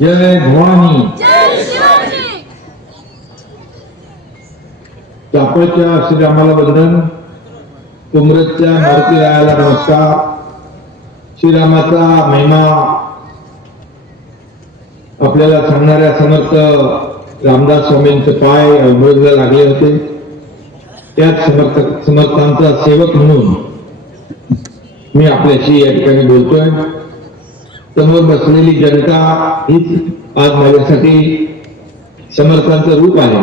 जय भवानी. चाफळच्या श्रीरामाला वंदन. कुमरजच्या मारुतीरायाला नमस्कार. श्रीरामाचा महिमा आपल्याला सांगणाऱ्या समर्थ रामदास स्वामींचे पाय अमृतला लागले होते. त्याच समर्थांचा सेवक म्हणून मी आपल्याशी या ठिकाणी बोलतोय. समोर बसलेली जनता हीच आज माझ्यासाठी समर्थांचं रूप आहे.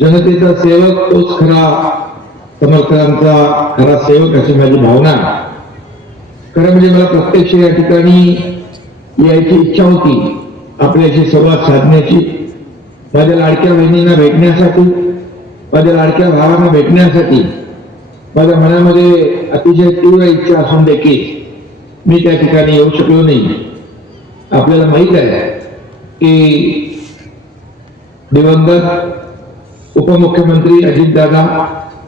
जनतेचा सेवक तोच खरा समर्थांचा खरा सेवक अशी माझी भावना आहे. खरं म्हणजे मला प्रत्यक्ष या ठिकाणी यायची इच्छा होती, आपल्याशी संवाद साधण्याची, माझ्या लाडक्या बहिणींना भेटण्यासाठी, माझ्या लाडक्या भावांना भेटण्यासाठी माझ्या मनामध्ये अतिशय तीव्र इच्छा असून देखील मी त्या ठिकाणी येऊ शकलो नाही. आपल्याला माहित आहे की दिवंगत उपमुख्यमंत्री अजितदादा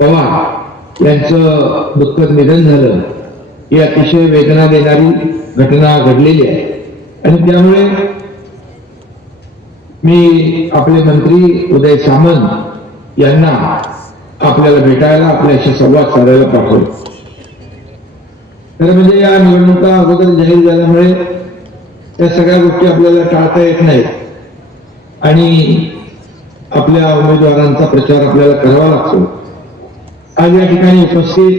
पवार यांचं दुःखद निधन झालं. ही अतिशय वेदना देणारी घटना घडलेली आहे आणि त्यामुळे मी आपले मंत्री उदय सामंत यांना आपल्याला भेटायला, आपल्याशी संवाद साधायला पाठवलं. खरं म्हणजे या निवडणुका अगोदर जाहीर झाल्यामुळे त्या सगळ्या गोष्टी आपल्याला टाळता येत नाहीत आणि आपल्या उमेदवारांचा प्रचार आपल्याला करावा लागतो. आज या ठिकाणी उपस्थित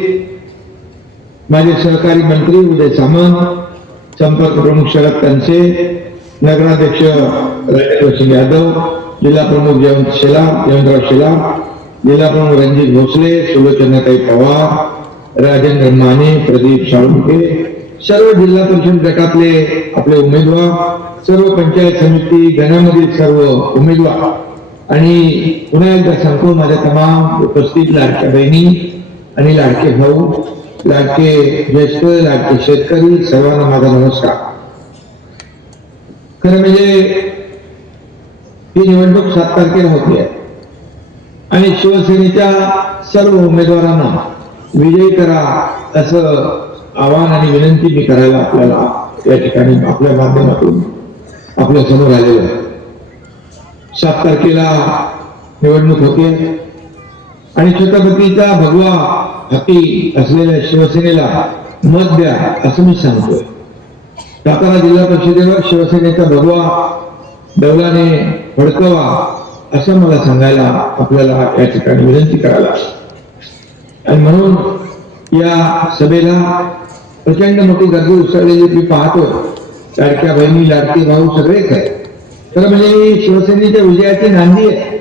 माझे सहकारी मंत्री उदय सामंत, संपर्क प्रमुख शरद कनसे, नगराध्यक्ष राजेंद्र यादव, जिल्हा प्रमुख जयवंतराव शेलार, जिल्हा प्रमुख रणजित भोसले, सुलोचनाताई पवार, राजेंद्र माने, प्रदीप साळुंके, सर्व जिल्हा परिषद गटातले आपले उमेदवार, सर्व पंचायत समिती गणामधील सर्व उमेदवार आणि पुन्हा एकदा सांगतो माझ्या तमाम उपस्थित लाडक्या बहिणी आणि लाडके भाऊ, लाडके ज्येष्ठ, लाडके शेतकरी, सर्वांना माझा नमस्कार. खरं म्हणजे ही निवडणूक 7 तारखेला होती आहे आणि शिवसेनेच्या सर्व उमेदवारांना विजयी करा असं आवाहन आणि विनंती मी करायला आपल्याला या ठिकाणी आपल्या माध्यमातून आपल्या समोर आलेलं आहे. 7 तारखेला निवडणूक होते आणि छत्रपतीचा भगवा हाती असलेल्या शिवसेनेला मत द्या असं मी सांगतोय. सातारा जिल्हा परिषदेवर शिवसेनेचा भगवा डौलाने फडकवा असं मला सांगायला आपल्याला या ठिकाणी विनंती करायला. आणि म्हणून या सभेला प्रचंड मोठी गर्दी उसळलेली मी पाहतो. लाडक्या बहिणी, लाडके भाऊ सगळेच आहे. तर म्हणजे शिवसेनेच्या विजयाची नांदी आहे.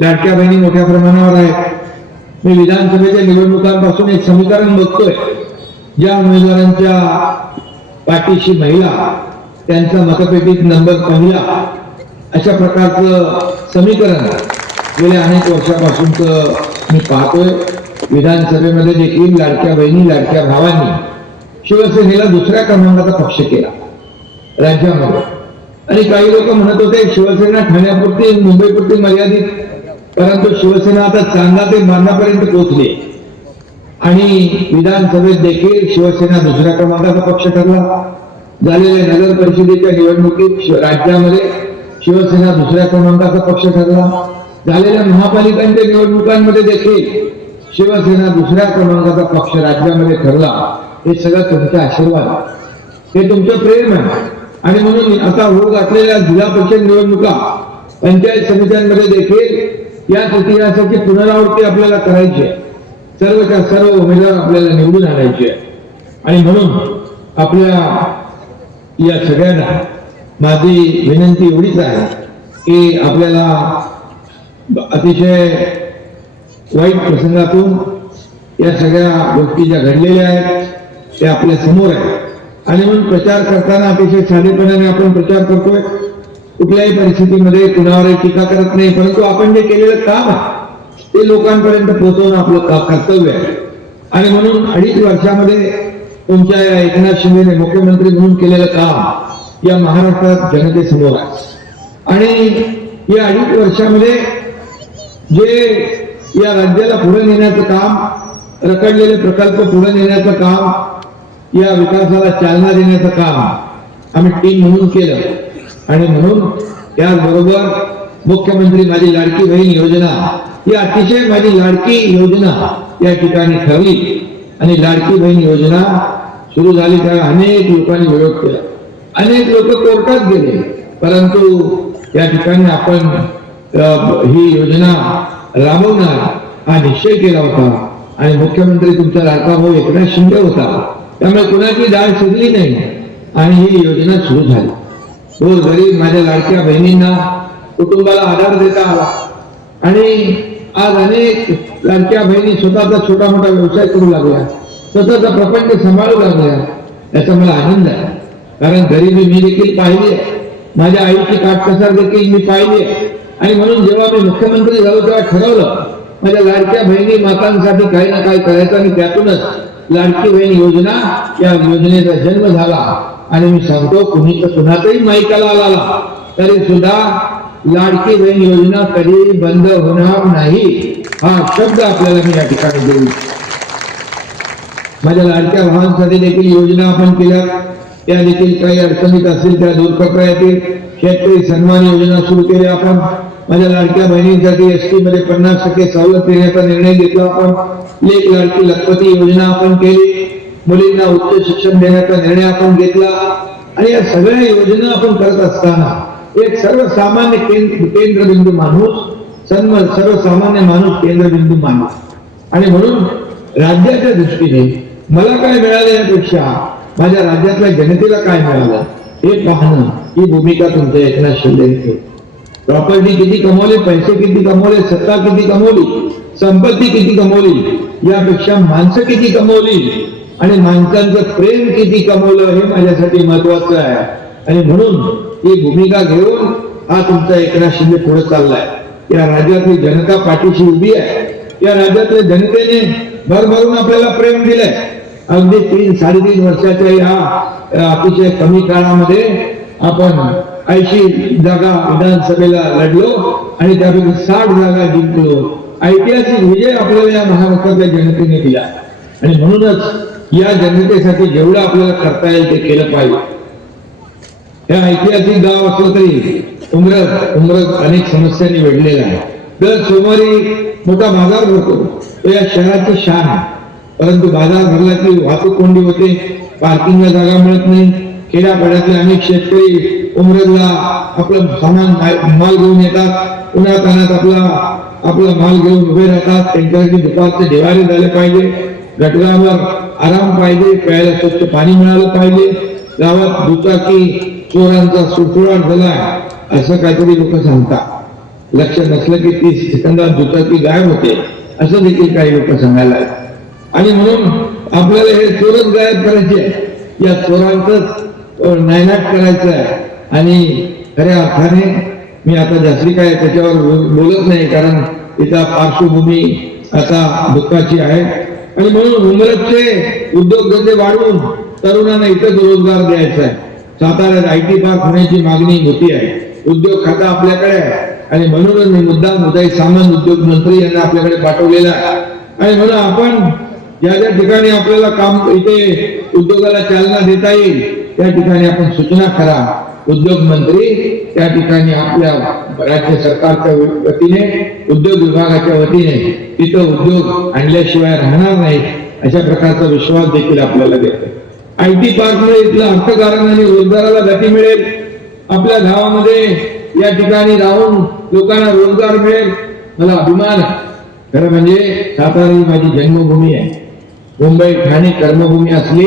लाडक्या बहिणी मोठ्या प्रमाणावर आहेत. मी विधानसभेच्या निवडणुकांपासून एक समीकरण बघतोय. ज्या उमेदवारांच्या पाठीशी महिला, त्यांचा मतपेटीत नंबर पहिला, अशा प्रकारचं समीकरण गेल्या अनेक वर्षापासूनच मी पाहतोय. विधानसभेमध्ये देखील लाडक्या बहिणी, लाडक्या भावांनी शिवसेनेला दुसऱ्या क्रमांकाचा पक्ष केला राज्यामध्ये. आणि काही लोक म्हणत होते शिवसेना ठाण्यापुरती, मुंबईपुरती मर्यादित, परंतु शिवसेना आता चांदा ते बांधापर्यंत पोहोचली आणि विधानसभेत देखील शिवसेना दुसऱ्या क्रमांकाचा पक्ष ठरला. झालेल्या नगर परिषदेच्या निवडणुकीत राज्यामध्ये शिवसेना दुसऱ्या क्रमांकाचा पक्ष ठरला. झालेल्या महापालिकांच्या निवडणुकांमध्ये देखील शिवसेना दुसऱ्या क्रमांकाचा पक्ष राज्यामध्ये ठरला. हे सगळं तुमचा आशीर्वाद, हे तुमचं प्रेम आहे. आणि म्हणून आता होऊ घातलेल्या जिल्हा परिषद निवडणुका, पंचायत समित्यांमध्ये देखील याच इतिहासाची पुनरावृत्ती आपल्याला करायची आहे. सर्वच्या सर्व उमेदवार आपल्याला निवडून आणायचे आहे. आणि म्हणून आपल्या या सगळ्यांना माझी विनंती एवढीच आहे की आपल्याला अतिशय वाईट प्रसंगातून या सगळ्या गोष्टी ज्या घडलेल्या आहेत त्या आपल्या समोर आहेत. आणि म्हणून प्रचार करताना अतिशय साधेपणाने आपण प्रचार करतोय. कुठल्याही परिस्थितीमध्ये कुणावरही टीका करत नाही, परंतु आपण जे केलेलं काम आहे ते लोकांपर्यंत पोहोचवणं आपलं कर्तव्य आहे. आणि म्हणून 2.5 वर्षामध्ये तुमच्या या एकनाथ शिंदेने मुख्यमंत्री म्हणून केलेलं काम या महाराष्ट्रात जनतेसमोर आहे. आणि या 2.5 वर्षामध्ये जे या राज्याला पुढे नेण्याचं काम, रखडलेले प्रकल्प पुढे नेण्याचं काम, या विकासाला चालना देण्याचं काम आम्ही टीम म्हणून केलं. आणि म्हणून त्याचबरोबर मुख्यमंत्री माझी लाडकी बहीण योजना ही अतिशय माझी लाडकी योजना या ठिकाणी ठरली. आणि लाडकी बहीण योजना सुरू झाली तेव्हा अनेक लोकांनी विरोध केला, अनेक लोक कोर्टात गेले, परंतु या ठिकाणी आपण ही योजना राबवणार हा निश्चय केला होता. आणि मुख्यमंत्री तुमचा लाडका भाऊ एकनाथ शिंदे होता, त्यामुळे कुणाची डाळ शिजली नाही आणि ही योजना सुरू झाली. गोरगरीब माझ्या लाडक्या बहिणींना कुटुंबाला आधार देता आला. आणि आज अनेक लाडक्या बहिणी स्वतःचा छोटा मोठा व्यवसाय करू लागल्या, स्वतःचा प्रपंच सांभाळू लागल्या. याचा मला आनंद आहे, कारण गरिबी मी देखील पाहिली आहे, माझ्या आईची काटकसर देखील मी पाहिली आहे. आणि म्हणून जेव्हा मी मुख्यमंत्री झालो तेव्हा ठरवलं माझ्या लाडक्या बहिणी मातांसाठी काही ना काही करायचं. आणि त्यातूनच लाडकी बहीण योजना या योजनेचा जन्म झाला. आणि मी सांगतो कुणाचाही माईकाला आला तरी सुद्धा लाडकी बहीण योजना कधी बंद होणार नाही हा शब्द आपल्याला मी या ठिकाणी देऊ. माझ्या लाडक्या भावांसाठी देखील योजना आपण केल्या, त्या देखील काही अडचणीत असतील त्या दूर करता येतील. शेतकरी सन्मान योजना सुरू केली आपण. माझ्या लाडक्या बहिणींसाठी एसटी मध्ये 50% सवलत देण्याचा निर्णय घेतला आपण. लेक लाडकी लखपती योजना आपण केली. मुलींना उच्च शिक्षण देण्याचा निर्णय आपण घेतला. आणि या सगळ्या योजना आपण करत असताना एक सर्वसामान्य केंद्रबिंदू माणूस, सर्वसामान्य माणूस केंद्रबिंदू माणूस. आणि म्हणून राज्याच्या दृष्टीने मला काय मिळालं यापेक्षा माझ्या राज्यातल्या जनतेला काय मिळालं हे पाहणं ही भूमिका तुमच्या एकनाथ शिंदे. प्रॉपर्टी किती कमवली, पैसे किती कमवले, सत्ता किती कमवली, संपत्ती किती कमवली, यापेक्षा माणसं किती कमवली आणि माणसांचं प्रेम किती कमवलं हे माझ्यासाठी महत्वाचं आहे. आणि म्हणून ही भूमिका घेऊन हा तुमचा एकनाथ शिंदे पुढे चाललाय. या राज्यातली जनता पाठीशी उभी आहे. या राज्यातल्या जनतेने भरभरून आपल्याला प्रेम दिलंय. अगदी 3-3.5 वर्षाच्या या अतिशय कमी काळामध्ये आपण 80 जागा विधानसभेला लढलो आणि त्यापैकी 60 जागा जिंकलो. ऐतिहासिक विजय आपल्याला या महाराष्ट्रातल्या जनतेने दिला. आणि म्हणूनच या जनतेसाठी जेवढं आपल्याला करता येईल ते केलं पाहिजे. हे ऐतिहासिक गाव असलं तरी उमरग अनेक समस्यांनी वेढलेला आहे. दर सोमवारी मोठा बाजार भरतो, तो या शहराची शान आहे. परंतु बाजार भरला की वाहतूक कोंडी होते, पार्किंगला जागा मिळत नाही. खेड्यापाड्यातले अनेक शेतकरी उमरगला आपलं सामान माल घेऊन येतात, उन्हातान्हात आपला माल घेऊन उभे राहतात. त्यांच्यासाठी दुपारचे निवारे झाले पाहिजे, घटकावर आराम पाहिजे, प्यायला स्वच्छ पाणी मिळालं पाहिजे. गावात दुचाकी चोरांचा सुळसुळाट झालाय असं काहीतरी लोक सांगतात. लक्ष नसलं की 30 सेकंदात दुचाकी गायब होते असं देखील काही लोक सांगायला. आणि म्हणून आपल्याला हे चोरच गायब करायचे, या चोरांचंच नायनाट करायचं आहे. आणि खऱ्या अर्थाने मी आता जास्ती काय त्याच्यावर बोलत नाही, कारण तिचा पार्श्वभूमी आता दुःखाची आहे. आणि म्हणून उमरगचे उद्योगधंदे वाढवून तरुणांना इथं रोजगार द्यायचा आहे. साताऱ्यात IT पार्क होण्याची मागणी होती आहे. उद्योग खाता आपल्याकडे आहे आणि म्हणूनच मी मुद्दाई सामान उद्योग मंत्री यांना आपल्याकडे पाठवलेला आहे. आणि म्हणून आपण ज्या ठिकाणी आपल्याला काम इथे उद्योगाला चालना देता येईल त्या ठिकाणी आपण सूचना करा. उद्योग मंत्री त्या ठिकाणी आपल्या राज्य सरकारच्या वतीने, उद्योग विभागाच्या वतीने तिथं उद्योग आणल्याशिवाय राहणार नाही अशा प्रकारचा विश्वास देखील आपल्याला देतो. IT पार्कमुळे इथलं अर्थकारण आणि रोजगाराला गती मिळेल. आपल्या गावामध्ये या ठिकाणी राहून लोकांना रोजगार मिळेल. मला अभिमान आहे. खरं म्हणजे सातारा ही माझी जन्मभूमी आहे. मुंबई ठाणे कर्मभूमी असली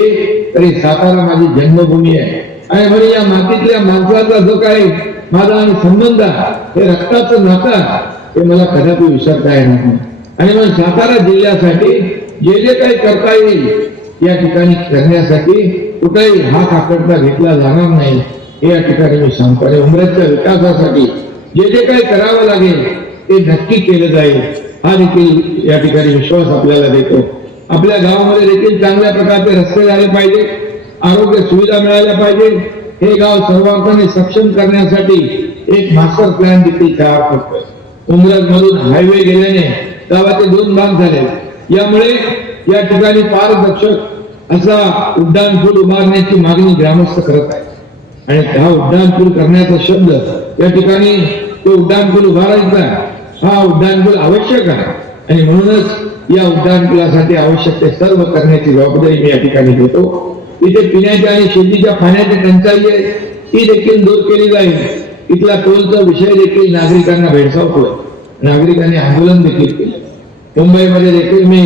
तरी सातारा माझी जन्मभूमी आहे. आणि म्हणजे या मातीतल्या माणसाचा जो काही माझा आणि संबंध आहे, हे रक्ताचं नातं हे मला कदापि विसरता येणार नाही. आणि मग सातारा जिल्ह्यासाठी जे काही करता येईल या ठिकाणी करण्यासाठी कुठेही हात आकडता घेतला जाणार नाही हे या ठिकाणी मी सांगतो. आणि उमरगच्या विकासासाठी जे काही करावं लागेल ते नक्की केलं जाईल हा देखील या ठिकाणी विश्वास आपल्याला देतो. आपल्या गावामध्ये देखील चांगल्या प्रकारचे रस्ते झाले पाहिजे, आरोग्य सुविधा मिळाल्या पाहिजे. हे गाव सर्वांनी सक्षम करण्यासाठी एक मास्टर प्लॅन देखील तयार करतोय. उमरग मधून हायवे गेल्याने गावाचे 2 भाग झाले. यामुळे या ठिकाणी पारदर्शक असा उड्डाणपूल उभारण्याची मागणी ग्रामस्थ करत आहे. आणि हा उड्डाणपूल करण्याचा शब्द या ठिकाणी तो उड्डाणपूल उभारायचा हा उड्डाणपूल आवश्यक आहे आणि म्हणूनच या उड्डाणपुलासाठी आवश्यक ते सर्व करण्याची जबाबदारी मी या ठिकाणी घेतो. इथे पिण्याच्या आणि शेतीच्या पाण्याची टंचाई आहे ती देखील दूर केली जाईल. इथला टोलचा विषय देखील नागरिकांना भेडसावतोय. नागरिकांनी आंदोलन देखील केले. मुंबईमध्ये देखील मी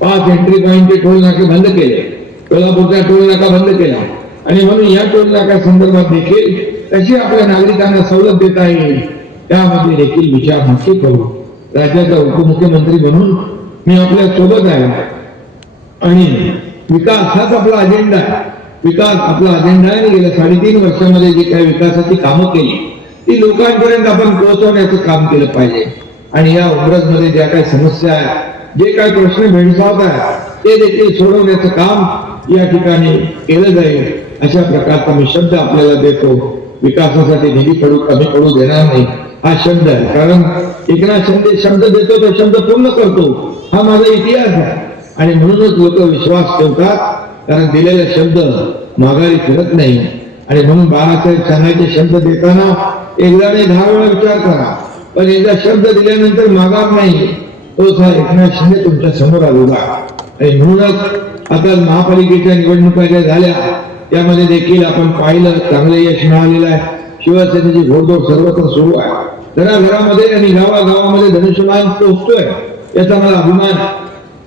5 एंट्री पॉइंटचे टोल नाके बंद केले. कोल्हापूरचा टोल नाका बंद केला आणि म्हणून या टोल नाका संदर्भात देखील कशी आपल्या नागरिकांना सवलत देता येईल त्यामध्ये देखील विचार नक्की करू. राज्याचा उपमुख्यमंत्री म्हणून मी आपल्या सोबत आहे आणि विकास हाच आपला अजेंडा आहे. विकास आपला अजेंडा आहे आणि गेल्या 3.5 वर्षामध्ये जी काही विकासाची कामं केली ती लोकांपर्यंत आपण पोहोचवण्याचं काम केलं पाहिजे. आणि या उमरजमध्ये ज्या काही समस्या आहेत जे काही प्रश्न भेडसावत आहेत ते देखील सोडवण्याचं काम या ठिकाणी केलं जाईल अशा प्रकारचा मी शब्द आपल्याला देतो. विकासासाठी निधी कमी पडू देणार नाही हा शब्द आहे. कारण एकनाथ शिंदे शब्द देतो तो शब्द पूर्ण करतो हा माझा इतिहास आहे आणि म्हणूनच लोक विश्वास ठेवतात. कारण दिलेले शब्द माघारी फिरत नाही आणि म्हणून बाळासाहेब सांगायचे शब्द देताना एकदा नाही 10 वेळा विचार करा. पण एकदा शब्द दिल्यानंतर माघार नाही. तोच हा एकनाथ शिंदे तुमच्या समोर आलेला आणि म्हणूनच आता महापालिकेच्या निवडणुका ज्या झाल्या त्यामध्ये देखील आपण पाहिलं चांगलं यश मिळालेलं आहे. शिवसेनेची घोडदौड सर्वत्र सुरू आहे. घराघरामध्ये आणि गावागावामध्ये धनुष्यबाण पोहोचतोय याचा मला अभिमान.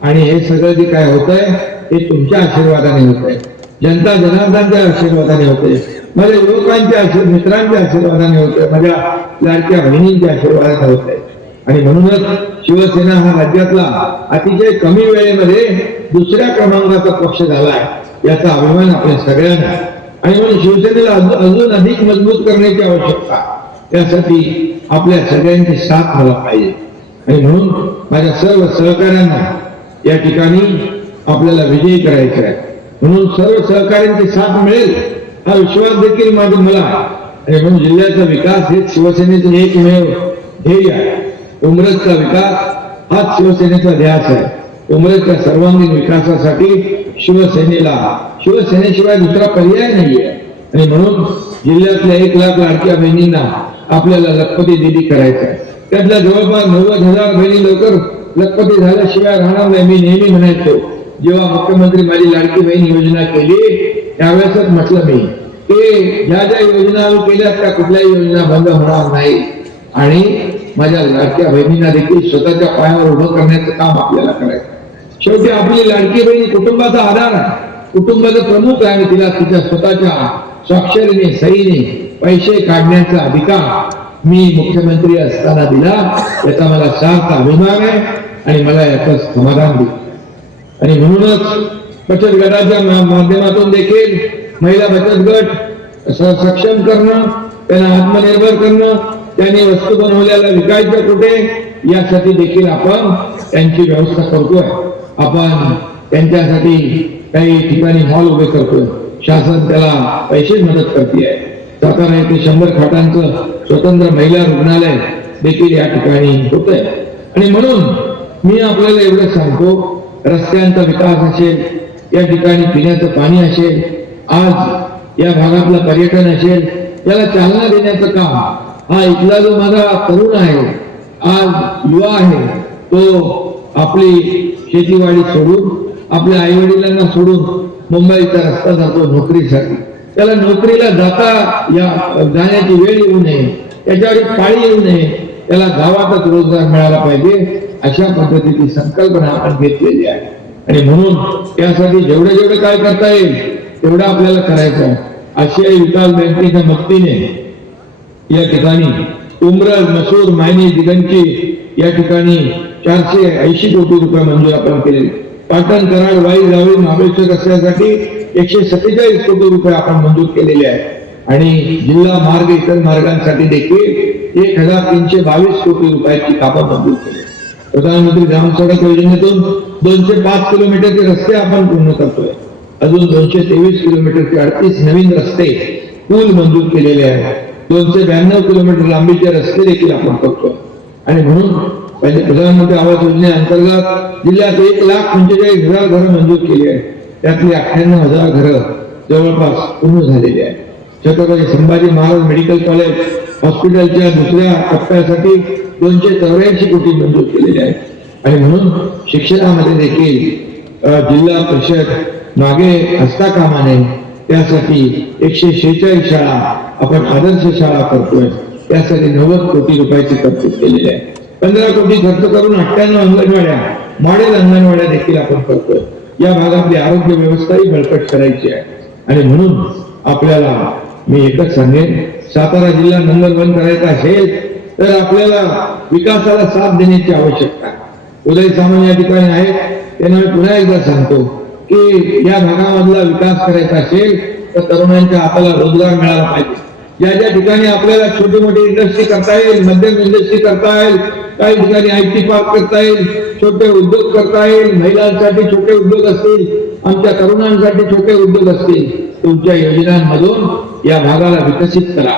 आणि हे सगळं जे काय होत आहे ते तुमच्या आशीर्वादाने होत आहे. जनता जनार्दनच्या आशीर्वादाने होते. माझ्या युवकांच्या मित्रांच्या आशीर्वादाने होते. माझ्या लाडक्या बहिणींच्या आशीर्वादाने होत आहे. आणि म्हणूनच शिवसेना हा राज्यातला अतिशय कमी वेळेमध्ये 2ऱ्या क्रमांकाचा पक्ष झालाय याचा अभिमान आपल्या सगळ्यांना. आणि म्हणून शिवसेनेला अजून अधिक मजबूत करण्याची आवश्यकता त्यासाठी आपल्या सगळ्यांची साथ मला पाहिजे. आणि म्हणून माझ्या सर्व सहकाऱ्यांना या ठिकाणी आपल्याला विजयी करायचं आहे. म्हणून सर्व सहकाऱ्यांची साथ मिळेल हा विश्वास देखील मला. आणि म्हणून जिल्ह्याचा विकास हेच शिवसेनेचं एकमेव ध्येय आहे. उमरजचा विकास हाच शिवसेनेचा ध्यास आहे. उमरजच्या सर्वांगीण विकासासाठी शिवसेनेशिवाय दुसरा पर्याय नाहीये. आणि म्हणून जिल्ह्यातल्या 1 लाख लाडक्या बहिणींना आपल्याला लखपती दिदी करायचं आहे. त्यातल्या जवळपास 90,000 बहिणी लवकर लखपती झाल्याशिवाय राहणार नाही. मी नेहमी म्हणायचो जेव्हा मुख्यमंत्री माझी लाडकी बहीण योजना केली त्यावेळेसच म्हटलं मी की ज्या ज्या योजना केल्या त्या कुठल्याही योजना बंद होणार नाही आणि माझ्या लाडक्या बहिणींना देखील स्वतःच्या पायावर उभं करण्याचं काम आपल्याला करायचं. शेवटी आपली लाडकी बहीण कुटुंबाचा आधार आहे. कुटुंबाचा प्रमुख आहे. तिला तिच्या स्वतःच्या स्वाक्षरीने सहीने पैसे काढण्याचा अधिकार मी मुख्यमंत्री असताना दिला याचा मला सार्थ अभिमान आहे आणि मला याचं समाधान दिलं. आणि म्हणूनच बचत गटाच्या माध्यमातून देखील महिला बचत गट सक्षम करणं त्यांना आत्मनिर्भर करणं त्यांनी वस्तू बनवल्याला विकायचं कुठे यासाठी देखील आपण त्यांची व्यवस्था करतोय. आपण त्यांच्यासाठी काही ठिकाणी हॉल उभे करतोय. शासन त्याला पैसे मदत करते. सातारा येथे 100 खाटांचं स्वतंत्र महिला रुग्णालय देखील या ठिकाणी होत आहे. आणि म्हणून मी आपल्याला एवढं सांगतो रस्त्यांचा विकास असेल या ठिकाणी पिण्याचं पाणी असेल आज या भागातलं पर्यटन असेल याला चालना देण्याचं काम हा इथला जो माझा तरुण आहे आज युवा आहे तो आपली शेतीवाडी सोडून आपल्या आई वडिलांना सोडून मुंबईचा रस्ता जातो नोकरीसाठी. त्याला नोकरीला जाण्याची वेळ येऊ नये त्याच्यावर पाळी येऊ नये त्याला गावातच रोजगार मिळाला पाहिजे अशा पद्धतीची संकल्पना आपण घेतलेली आहे. आणि म्हणून यासाठी जेवढे काय करता येईल तेवढं आपल्याला करायचं आहे. आशियाई विकास बँकेच्या मदतीने या ठिकाणी उमरज मसूर मायनी दिगंची या ठिकाणी 480 कोटी रुपये मंजूर आपण केले. पाटण कराड वाई जावळी महाबळेश्वर रस्त्यासाठी 147 कोटी रुपये आपण मंजूर केलेले आहेत. आणि जिल्हा मार्ग इतर मार्गांसाठी देखील 1322 कोटी रुपयाची कामं मंजूर केली. प्रधानमंत्री ग्राम सडक योजनेतून 205 किलोमीटरचे रस्ते आपण पूर्ण करतोय. अजून 223 किलोमीटरचे 38 नवीन रस्ते पूल मंजूर केलेले आहेत. 292 किलोमीटर लांबीचे रस्ते देखील आपण करतोय. आणि म्हणून प्रधानमंत्री आवास योजनेअंतर्गत जिल्ह्यात 1,45,000 घरं मंजूर केली आहेत. त्यातली 98,000 घरं जवळपास पूर्ण झालेली आहेत. छत्रपती संभाजी महाराज मेडिकल कॉलेज हॉस्पिटलच्या दुसऱ्या टप्प्यासाठी 284 कोटी मंजूर केलेले आहेत आणि म्हणून शिक्षणामध्ये देखील जिल्हा परिषद मागे असता कामा नये, त्यासाठी 146 शाळा आपण आदर्श शाळा करतोय, त्यासाठी 90 कोटी रुपयाची तरतूद केलेली आहे. 15 कोटी खर्च करून 98 अंगणवाड्या मॉडेल अंगणवाड्या देखील आपण करतोय. या भागातली आरोग्य व्यवस्थाही बळकट करायची आहे आणि म्हणून आपल्याला मी एकच सांगेन, सातारा जिल्हा नंबर 1 करायचा असेल तर आपल्याला विकासाला साथ देण्याची आवश्यकता आहे. उदय सामंत या ठिकाणी आहेत, त्यांना मी पुन्हा एकदा सांगतो की या भागामधला विकास करायचा असेल तर तरुणांच्या हाताला रोजगार मिळाला पाहिजे. ज्या ज्या ठिकाणी आपल्याला छोटी मोठी इंडस्ट्री करता येईल, मध्यम इंडस्ट्री करता येईल, काही ठिकाणी IT पार्क करता येईल, छोटे उद्योग करता येईल, महिलांसाठी छोटे उद्योग असतील, आमच्या तरुणांसाठी छोटे उद्योग असतील, तुमच्या योजनांमधून या भागाला विकसित करा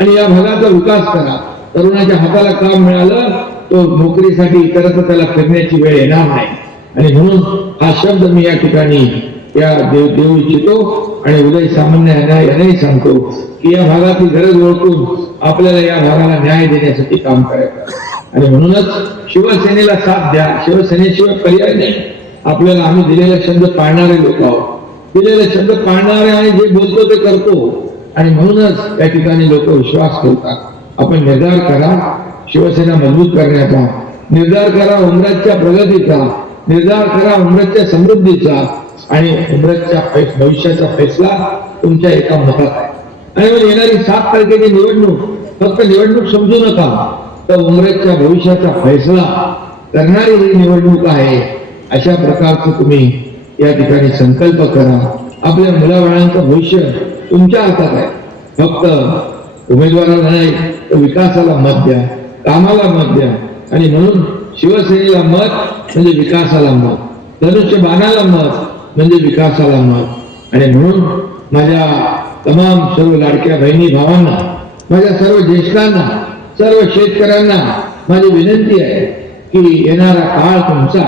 आणि या भागाचा विकास करा. तरुणाच्या हाताला काम मिळालं तो नोकरीसाठी इतरत्र त्याला फिरण्याची वेळ येणार नाही आणि म्हणून हा शब्द मी या ठिकाणी देऊ इच्छितो आणि उदय सामंत यांनाही सांगतो की या भागाची गरज ओळखून आपल्याला या भागाला न्याय देण्यासाठी काम करायचं आणि म्हणूनच शिवसेनेला साथ द्या. शिवसेनेशिवाय पर्याय नाही. आपल्याला आम्ही दिलेला शब्द पाळणारे लोक आहोत, दिलेले शब्द पाळणारे आणि जे बोलतो ते करतो आणि म्हणूनच या ठिकाणी लोक विश्वास ठेवतात. आपण निर्धार करा शिवसेना मजबूत करण्याचा, निर्धार करा उमरजच्या प्रगतीचा, निर्धार करा उमरजच्या समृद्धीचा आणि उमरजच्या भविष्याचा फैसला तुमच्या एका मतात आहे. आणि येणारी 7 तारखेची निवडणूक फक्त निवडणूक समजू नका, तर उमरजच्या भविष्याचा फैसला करणारी ही निवडणूक आहे. अशा प्रकारचं तुम्ही या ठिकाणी संकल्प करा. आपल्या मुलाबाळांचं भविष्य तुमच्या हातात आहे. फक्त उमेदवाराला नाही तर विकासाला मत द्या, कामाला मत द्या आणि म्हणून शिवसेनेला मत म्हणजे विकासाला मत, धनुष्यबाणाला मत म्हणजे विकासाला मत. आणि म्हणून माझ्या तमाम सर्व लाडक्या बहिणी भावांना, माझ्या सर्व ज्येष्ठांना, सर्व शेतकऱ्यांना माझी विनंती आहे की येणारा काळ तुमचा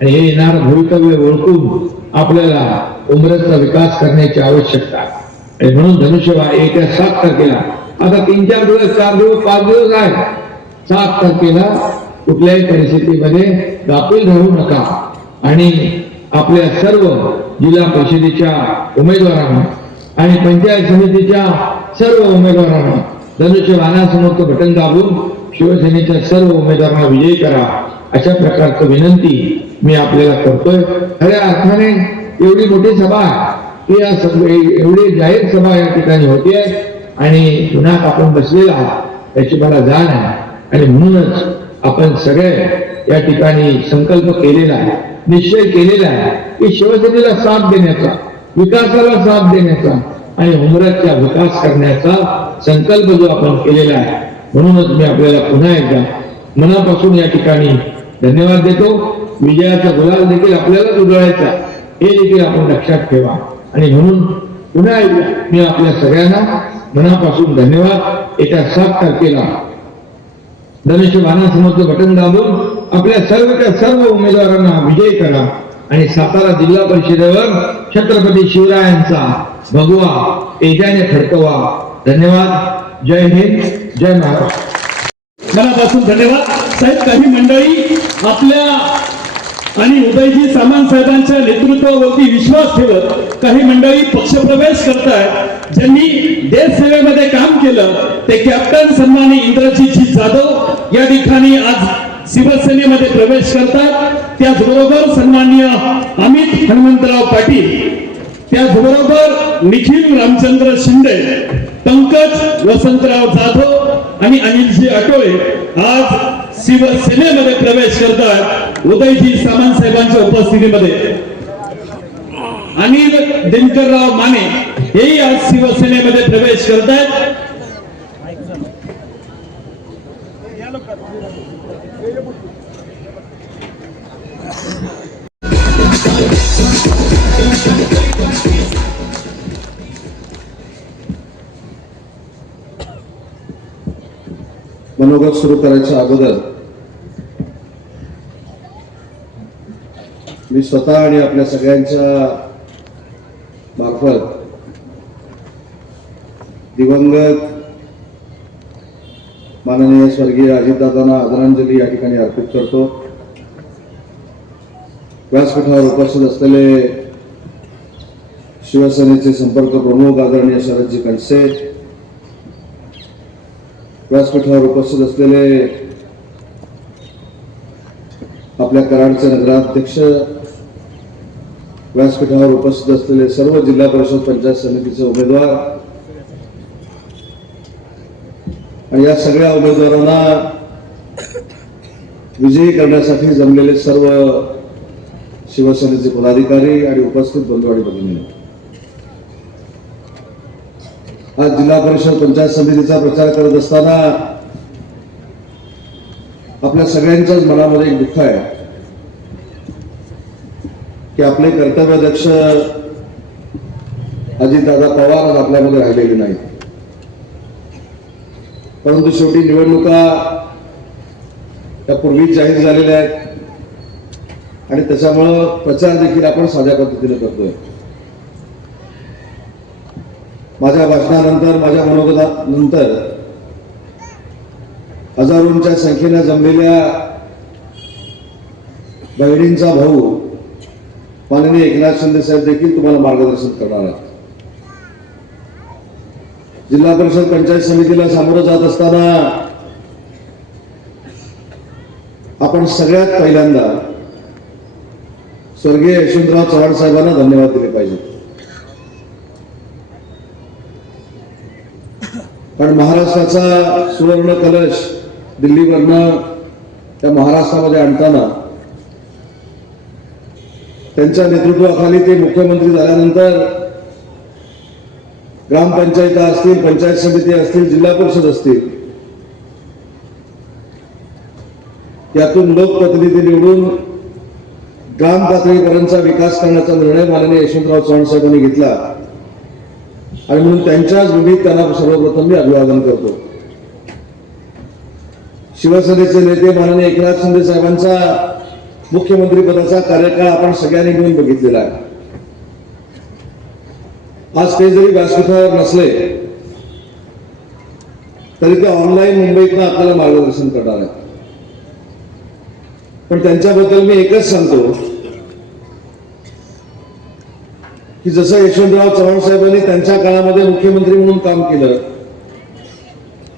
आणि हे येणारं भवितव्य ओळखून आपल्याला उमरजचा विकास करण्याची आवश्यकता आहे. आणि म्हणून धनुष्यबाण येत्या 7 तारखेला, आता 3-4 दिवस, 4 दिवस, 5 दिवस आहे, 7 तारखेला कुठल्याही परिस्थितीमध्ये गाफील राहू नका आणि आपल्या सर्व जिल्हा परिषदेच्या उमेदवारांना आणि पंचायत समितीच्या सर्व उमेदवारांना धनुष्यबाणासमोरचं बटन दाबून शिवसेनेच्या सर्व उमेदवारांना विजयी करा, अशा प्रकारचं विनंती मी आपल्याला करतोय. खऱ्या अर्थाने एवढी मोठी सभा ही एवढी जाहीर सभा या ठिकाणी होती आहे आणि पुन्हा आपण बसलेला आहात याची मला जाण आहे आणि म्हणूनच आपण सगळे या ठिकाणी संकल्प केलेला आहे, निश्चय केलेला आहे की शिवसेनेला साथ देण्याचा, विकासाला साथ देण्याचा आणि उमरजचा विकास करण्याचा संकल्प जो आपण केलेला आहे. म्हणूनच मी आपल्याला पुन्हा एकदा मनापासून या ठिकाणी धन्यवाद देतो. विजयाचा गुलाल देखील आपल्यालाच उधळायचा हे देखील आपण लक्षात ठेवा आणि म्हणून पुन्हा एकदा मी आपल्या सगळ्यांना मनापासून धन्यवाद. येत्या 7 तारखेला धनुष्यबाणासमोरचं बटन दाबून आपल्या सर्व उमेदवारांना विजयी करा आणि सातारा जिल्हा परिषदेवर छत्रपती शिवरायांचा भगवा तेजाने फडकवा. धन्यवाद. जय हिंद, जय महाराष्ट्र. मनापासून धन्यवाद साहेब. काही मंडळी आपल्या आणि उदयजी सामंत साहेबांच्या नेतृत्वावरती विश्वास ठेवत काही मंडळी पक्षप्रवेश करतायत. ज्यांनी देश सेवेमध्ये काम केलं ते कॅप्टन सन्मानी इंद्रजीतजी जाधव या ठिकाणी आज शिवसेनेमध्ये प्रवेश करतात. त्याचबरोबर सन्माननीय अमित हनुमंतराव पाटील, त्याचबरोबर निखिल रामचंद्र शिंदे, पंकज वसंतराव जाधव आणि अनिलजी आटोळे आज शिवसेनेमध्ये प्रवेश करतात. उदयजी सामंत साहेबांच्या उपस्थितीमध्ये अनिल दिनकरराव माने हेही आज शिवसेनेमध्ये प्रवेश करतात. मनोगत सुरू करायच्या अगोदर मी स्वतः आणि आपल्या सगळ्यांच्या मार्फत दिवंगत माननीय स्वर्गीय अजितदादांना आदरांजली या ठिकाणी अर्पित करतो. व्यासपीठावर उपस्थित असलेले शिवसेनेचे संपर्क प्रमुख आदरणीय शरदजी कणसे, व्यासपीठावर उपस्थित असलेले आपल्या कराडचे नगराध्यक्ष, व्यासपीठावर उपस्थित असलेले सर्व जिल्हा परिषद पंचायत समितीचे उमेदवार आणि या सगळ्या उमेदवारांना विजयी करण्यासाठी जमलेले सर्व शिवसेनेचे पदाधिकारी आणि उपस्थित बंधू आणि भगिनी, आज जिल्हा परिषद पंचायत समितीचा प्रचार करत असताना आपल्या सगळ्यांच्याच मनामध्ये एक दुःख आहे की आपले कर्तव्यदक्ष अजितदादा पवार आज आपल्यामध्ये राहिलेले नाहीत. परंतु शेवटी निवडणुका त्या पूर्वीच जाहीर झालेल्या आहेत आणि त्याच्यामुळं प्रचार देखील आपण साध्या पद्धतीने करतोय. माझ्या भाषणानंतर, माझ्या मनोगतानंतर हजारोंच्या संख्येने जमलेल्या बहिणींचा भाऊ माननीय एकनाथ शिंदे साहेब देखील तुम्हाला मार्गदर्शन करणार आहेत. जिल्हा परिषद पंचायत समितीला सामोरं जात असताना आपण सगळ्यात पहिल्यांदा स्वर्गीय यशवंतराव चव्हाण साहेबांना धन्यवाद दिले पाहिजे. कारण महाराष्ट्राचा सुवर्ण कलश दिल्लीवरनं त्या महाराष्ट्रामध्ये आणताना त्यांच्या नेतृत्वाखाली ते मुख्यमंत्री झाल्यानंतर ग्रामपंचायत असतील, पंचायत समिती असतील, जिल्हा परिषद असतील, यातून लोकप्रतिनिधी निवडून ग्राम पातळीपर्यंतचा विकास करण्याचा निर्णय माननीय यशवंतराव चव्हाण साहेबांनी घेतला आणि म्हणून त्यांच्याच भूमीत त्यांना सर्वप्रथम मी अभिवादन करतो. शिवसेनेचे नेते माननीय एकनाथ शिंदे साहेबांचा मुख्यमंत्री पदाचा कार्यकाळ आपण सगळ्यांनी मिळून बघितलेला आहे. आज ते जरी व्यासपीठावर नसले तरी ते ऑनलाईन मुंबईतनं आपल्याला मार्गदर्शन करणार आहेत. पण त्यांच्याबद्दल मी एकच सांगतो की जसं यशवंतराव चव्हाण साहेबांनी त्यांच्या काळामध्ये मुख्यमंत्री म्हणून काम केलं,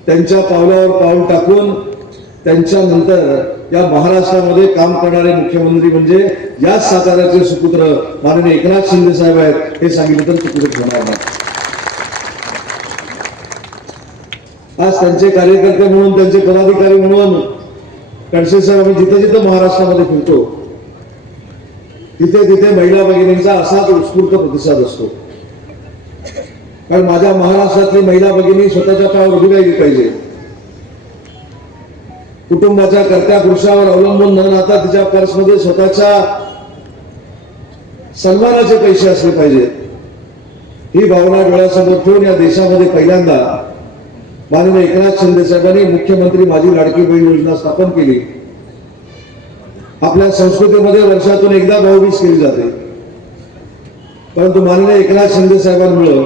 त्यांच्या पावलावर पाऊल टाकून त्यांच्यानंतर या महाराष्ट्रामध्ये काम करणारे मुख्यमंत्री म्हणजे या साताऱ्याचे सुपुत्र माननीय एकनाथ शिंदे साहेब आहेत, हे सांगितलं तर चुकीचं होणार नाही. आज त्यांचे कार्यकर्ते म्हणून, त्यांचे पदाधिकारी म्हणून कणसे साहेब आम्ही जिथे जिथे महाराष्ट्रामध्ये फिरतो तिथे तिथे महिला भगिनींचा असाच उत्स्फूर्त प्रतिसाद असतो. कारण माझ्या महाराष्ट्रातली महिला भगिनी स्वतःच्या पायावर उभी राहिली पाहिजे, कुटुंबाच्या कर्त्या पुरुषावर अवलंबून न राहता तिच्या पर्समध्ये स्वतःच्या सन्मानाचे पैसे असले पाहिजेत, ही भावना डोळ्यासमोर ठेवून या देशामध्ये पहिल्यांदा माननीय एकनाथ शिंदे साहेबांनी मुख्यमंत्री माझी लाडकी बहीण योजना स्थापन केली. आपल्या संस्कृतीमध्ये वर्षातून एकदा भाऊबीज केली जाते, परंतु माननीय एकनाथ शिंदे साहेबांमुळे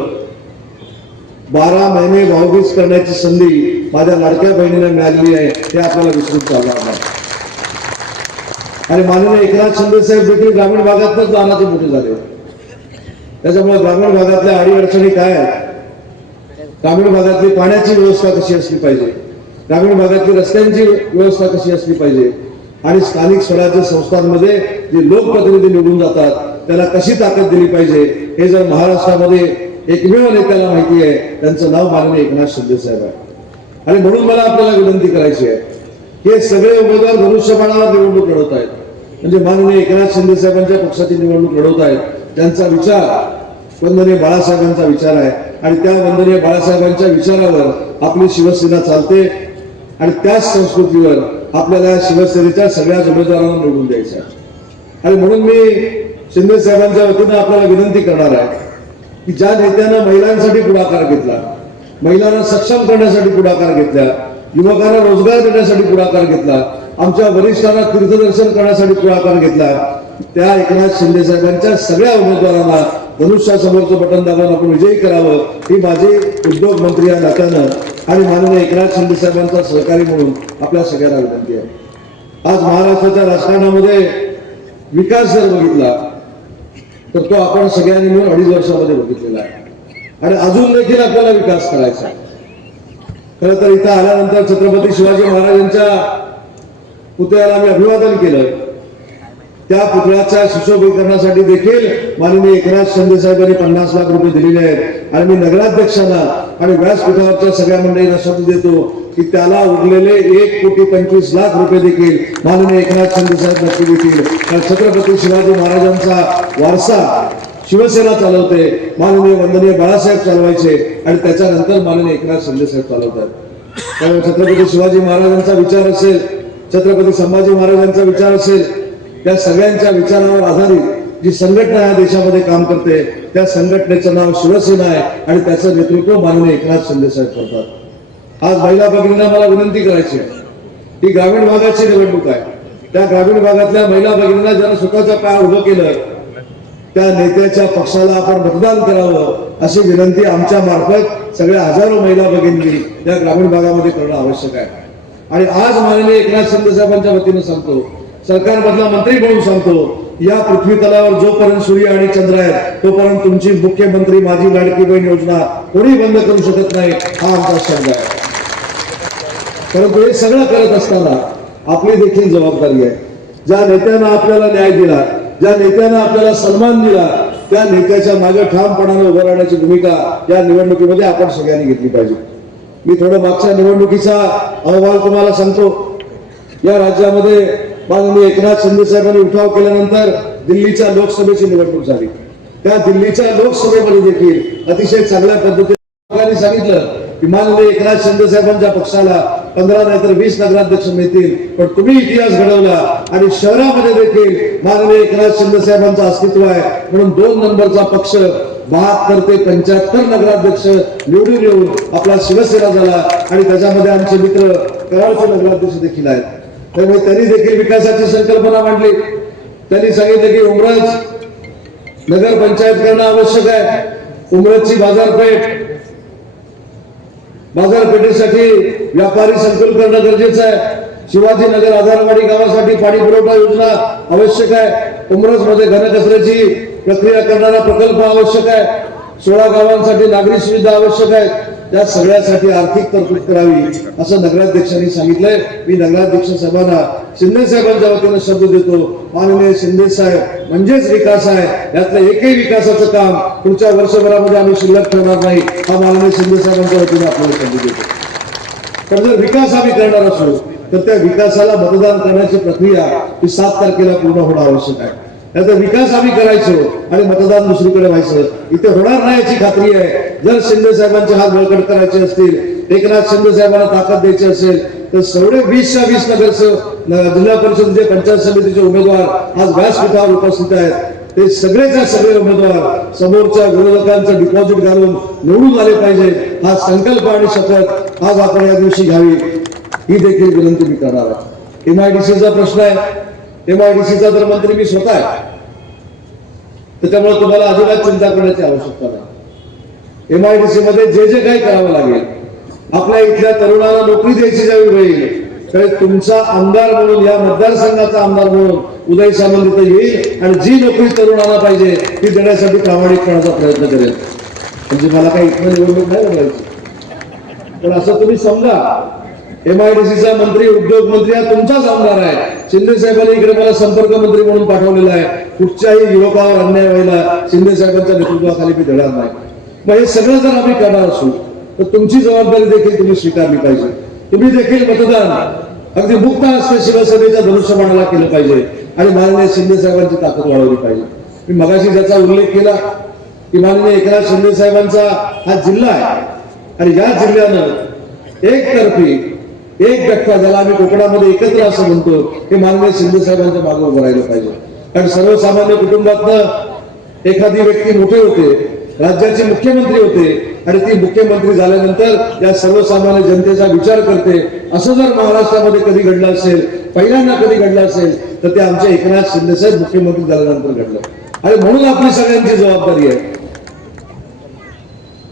12 महिने भाऊबीज करण्याची संधी माझ्या लाडक्या बहिणीला मिळालेली आहे, हे आपल्याला विसरून चालणार नाही. आणि माननीय एकनाथ शिंदे साहेब देखील ग्रामीण भागातच लहानाचे मोठे झाले. त्याच्यामुळे ग्रामीण भागातल्या अडीअडचणी काय आहेत, ग्रामीण भागातली पाण्याची व्यवस्था कशी असली पाहिजे, ग्रामीण भागातली रस्त्यांची व्यवस्था कशी असली पाहिजे आणि स्थानिक स्वराज्य संस्थांमध्ये जे लोकप्रतिनिधी निवडून जातात त्याला कशी ताकद दिली पाहिजे, हे जर महाराष्ट्रामध्ये एकमेव नेत्याला माहिती आहे, त्यांचं नाव माननीय एकनाथ शिंदे साहेब आहे. आणि म्हणून मला आपल्याला विनंती करायची आहे की हे सगळे उमेदवार धनुष्यबाणावर निवडणूक लढवत आहेत, म्हणजे माननीय एकनाथ शिंदे साहेबांच्या पक्षाची निवडणूक लढवत आहेत. त्यांचा विचार वंदनीय बाळासाहेबांचा विचार आहे आणि त्या वंदनीय बाळासाहेबांच्या विचारावर आपली शिवसेना चालते आणि त्याच संस्कृतीवर आपल्याला शिवसेनेच्या सगळ्याच उमेदवारांना निवडून द्यायचं आहे. आणि म्हणून मी शिंदे साहेबांच्या वतीनं आपल्याला विनंती करणार आहे की ज्या नेत्यानं महिलांसाठी पुढाकार घेतला, महिलांना सक्षम करण्यासाठी पुढाकार घेतला, युवकांना रोजगार देण्यासाठी पुढाकार घेतला, आमच्या वरिष्ठांना तीर्थदर्शन करण्यासाठी पुढाकार घेतला, त्या एकनाथ शिंदे साहेबांच्या सगळ्या उमेदवारांना धनुष्यासमोरचं बटन दाबून आपण विजयी करावं, ही माझी उद्योग मंत्री या नात्यानं आणि माननीय एकनाथ शिंदे साहेबांचा सहकारी म्हणून आपल्या सगळ्यांना विनंती आहे. आज महाराष्ट्राच्या राजकारणामध्ये विकास जर बघितला तर तो आपण सगळ्यांनी मिळून 2.5 वर्षामध्ये बघितलेला आहे आणि अजून देखील आपल्याला विकास करायचा आहे. खरं तर इथं आल्यानंतर छत्रपती शिवाजी महाराजांच्या पुतळ्याला आम्ही अभिवादन केलं. त्या पुतळ्याच्या सुशोभीकरणासाठी देखील माननीय एकनाथ शिंदे साहेबांनी 50 लाख रुपये दिलेले आहेत आणि मी नगराध्यक्षांना आणि व्यासपीठावरच्या सगळ्या मंडळींना शब्द देतो की त्याला उरलेले 1,25,00,000 रुपये देखील माननीय एकनाथ शिंदे साहेब नक्की देतील. कारण छत्रपती शिवाजी महाराजांचा वारसा शिवसेना चालवते, माननीय वंदनीय बाळासाहेब चालवायचे आणि त्याच्यानंतर माननीय एकनाथ शिंदे साहेब चालवतात. त्यामुळे छत्रपती शिवाजी महाराजांचा विचार असेल, छत्रपती संभाजी महाराजांचा विचार असेल, त्या सगळ्यांच्या विचारावर आधारित जी संघटना या देशामध्ये काम करते त्या संघटनेचं नाव शिवसेना आहे आणि त्याचं नेतृत्व माननीय एकनाथ शिंदे साहेब करतात. आज महिला भगिनींना मला विनंती करायची आहे, ही ग्रामीण भागाची निवडणूक आहे. त्या ग्रामीण भागातल्या महिला भगिनींना ज्यानं स्वतःच्या पायावर उभं केलं त्या नेत्याच्या पक्षाला आपण मतदान करावं अशी विनंती आमच्या मार्फत सगळ्या हजारो महिला भगिनींनी या ग्रामीण भागामध्ये करणं आवश्यक आहे. आणि आज माननीय एकनाथ शिंदे साहेबांच्या वतीनं सांगतो, सरकारमधला मंत्री म्हणून सांगतो, या पृथ्वी तलावर जोपर्यंत सूर्य आणि चंद्र आहेत तोपर्यंत तुमची मुख्यमंत्री माझी लाडकी बहीण योजना कोणी बंद करू शकत नाही, हा आमचा शब्द आहे. परंतु हे सगळं करत असताना आपली देखील जबाबदारी आहे. ज्या नेत्यानं आपल्याला न्याय दिला, ज्या नेत्यानं आपल्याला सन्मान दिला, त्या नेत्याच्या मागे ठामपणाने उभं राहण्याची भूमिका या निवडणुकीमध्ये आपण सगळ्यांनी घेतली पाहिजे. मी थोडं मागच्या निवडणुकीचा अहवाल तुम्हाला सांगतो. या राज्यामध्ये माननीय एकनाथ शिंदे साहेबांनी उठाव केल्यानंतर दिल्लीच्या लोकसभेची निवडणूक झाली. त्या दिल्लीच्या लोकसभेमध्ये देखील अतिशय चांगल्या पद्धतीने लोकांनी सांगितलं की माननीय एकनाथ शिंदे साहेबांच्या पक्षाला 15 नाहीतर 20 नगराध्यक्ष मिळतील, पण तुम्ही इतिहास घडवला आणि शहरामध्ये देखील माननीय एकनाथ शिंदे साहेबांचं अस्तित्व आहे म्हणून 2 नंबरचा पक्ष 72 ते 75 नगराध्यक्ष निवडून येऊन आपला शिवसेना झाला आणि त्याच्यामध्ये आमचे मित्र कराडचे नगराध्यक्ष देखील आहेत. त्यामुळे त्यांनी देखील विकासाची संकल्पना मांडली. त्यांनी सांगितलं की उमरज नगर पंचायत करणं आवश्यक आहे. उमरजची बाजारपेठेसाठी व्यापारी संकुल करणं गरजेचं आहे. शिवाजीनगर आधारवाडी गावासाठी पाणी पुरवठा योजना आवश्यक आहे. उमरज मध्ये घनकचऱ्याची प्रक्रिया करणारा प्रकल्प आवश्यक आहे. 16 गावांसाठी नागरी सुविधा आवश्यक आहेत. त्या सगळ्यासाठी आर्थिक तरतूद करावी असं नगराध्यक्षांनी सांगितलंय. मी नगराध्यक्ष साहेबांना शिंदे साहेबांच्या वतीनं शब्द देतो, माननीय शिंदे साहेब म्हणजेच विकास आहे. यातलं एकही विकासाचं काम पुढच्या वर्षभरामध्ये आम्ही शिल्लक ठेवणार नाही, हा माननीय शिंदे साहेबांच्या वतीनं आपल्याला शब्द देतो. तर जर विकास आम्ही करणार असू तर त्या विकासाला मतदान करण्याची प्रक्रिया ही 7 तारखेला पूर्ण होणं आवश्यक आहे. त्याचा विकास आम्ही करायचो आणि मतदान दुसरीकडे व्हायचं, इथे होणार नाही याची खात्री आहे. जर शिंदे साहेबांचे हात बळकट करायचे असतील, एकनाथ शिंदे साहेबांना ताकद द्यायची असेल तर सगळे 20च्या 20 नगरसेवक, जिल्हा परिषदेचे, पंचायत समितीचे उमेदवार आज व्यासपीठावर उपस्थित आहेत. ते सगळेच्या सगळे उमेदवार समोरच्या विरोधकांचं डिपॉझिट घालून निवडून आले पाहिजे. हा संकल्प आणि शपथ आज आपण या दिवशी घ्यावी, ही देखील विनंती मी करणार आहे. MIDCचा प्रश्न आहे. MIDCचा तर मंत्री मी स्वतः आहे, त्याच्यामुळे तुम्हाला अजिबात चिंता करण्याची आवश्यकता नाही. MIDC मध्ये जे काही करावं लागेल, आपल्या इथल्या तरुणाला नोकरी द्यायची ज्यावेळी होईल तर तुमचा आमदार म्हणून, या मतदारसंघाचा आमदार म्हणून उदय सामंत इथं येईल आणि जी नोकरी तरुणाला पाहिजे ती देण्यासाठी प्रामाणिकपणाचा प्रयत्न करेल. म्हणजे मला काही इथं निवडणूक नाही बघायची, पण असं तुम्ही समजा MIDCचा मंत्री, उद्योग मंत्री हा तुमचाच आमदार आहे. शिंदे साहेबांनी इकडे मला संपर्क मंत्री म्हणून पाठवलेला आहे. कुठच्याही युवकावर अन्याय व्हायला शिंदे साहेबांच्या नेतृत्वाखाली मी देणार नाही. मग हे सगळं जर आम्ही करणार असू तर तुमची जबाबदारी देखील तुम्ही स्वीकारली पाहिजे. तुम्ही देखील मतदान अगदी मुक्त हस्ते शिवसेनेच्या धनुष्यबाणाला केलं पाहिजे आणि माननीय शिंदे साहेबांची ताकद वाढवली पाहिजे. मी मगाशी ज्याचा उल्लेख केला की माननीय एकनाथ शिंदे साहेबांचा हा जिल्हा आहे आणि या जिल्ह्यानं एकतर्फी, एक गठ्ठा, ज्याला आम्ही कोकणामध्ये एकत्र असं म्हणतो, हे माननीय शिंदे साहेबांच्या मागे उभं राहिलं पाहिजे. कारण सर्वसामान्य कुटुंबातनं एखादी व्यक्ती मोठे होते, राज्याचे मुख्यमंत्री होते आणि ती मुख्यमंत्री झाल्यानंतर या सर्वसामान्य जनतेचा विचार करते. असं जर महाराष्ट्रामध्ये कधी घडलं असेल, पहिल्यांदा कधी घडलं असेल तर ते आमचे एकनाथ शिंदे साहेब मुख्यमंत्री झाल्यानंतर घडलं. आणि म्हणून आपली सगळ्यांची जबाबदारी आहे,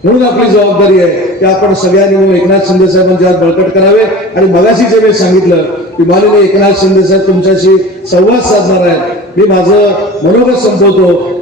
म्हणून आपली जबाबदारी आहे की आपण सगळ्यांनी म्हणून एकनाथ शिंदे साहेबांचे हात बळकट करावे. आणि मगाशी जे मी सांगितलं की माननीय एकनाथ शिंदे साहेब तुमच्याशी संवाद साधणार आहेत, मी माझं मनोगत संपवतो.